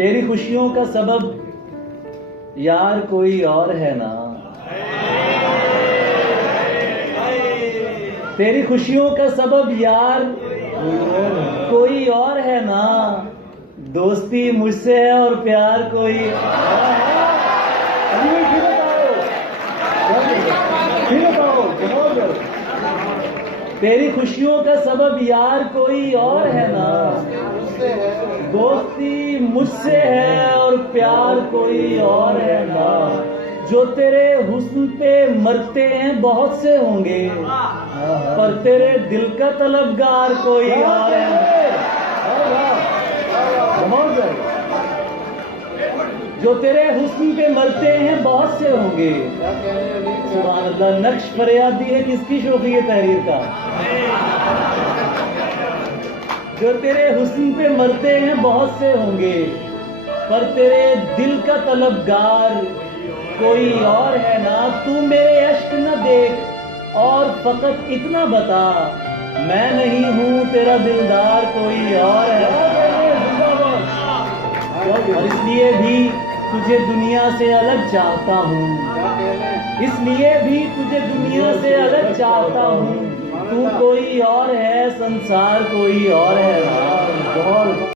तेरी खुशियों का सबब यार कोई और है ना। तेरी खुशियों का सबब यार कोई और है ना। दोस्ती मुझसे है और प्यार कोई तेरी खुशियों का सबब यार कोई और है ना। दोस्ती मुझसे है और प्यार कोई और है ना। जो तेरे हुस्न पे मरते हैं बहुत से होंगे, पर तेरे दिल का तलबगार कोई और है। जो तेरे हुस्न पे मरते हैं बहुत से होंगे। सुभान अल्लाह, नक्श फरियादी है किसकी शोखी है तहरीर का। जो तेरे हुस्न पे मरते हैं बहुत से होंगे, पर तेरे दिल का तलबगार कोई और है ना। तू मेरे अश्क न देख और फकत इतना बता, मैं नहीं हूं तेरा दिलदार कोई और है। और इसलिए भी तुझे दुनिया से अलग चाहता हूँ, इसलिए भी तुझे दुनिया से अलग चाहता हूँ। तू कोई और है, संसार कोई और है।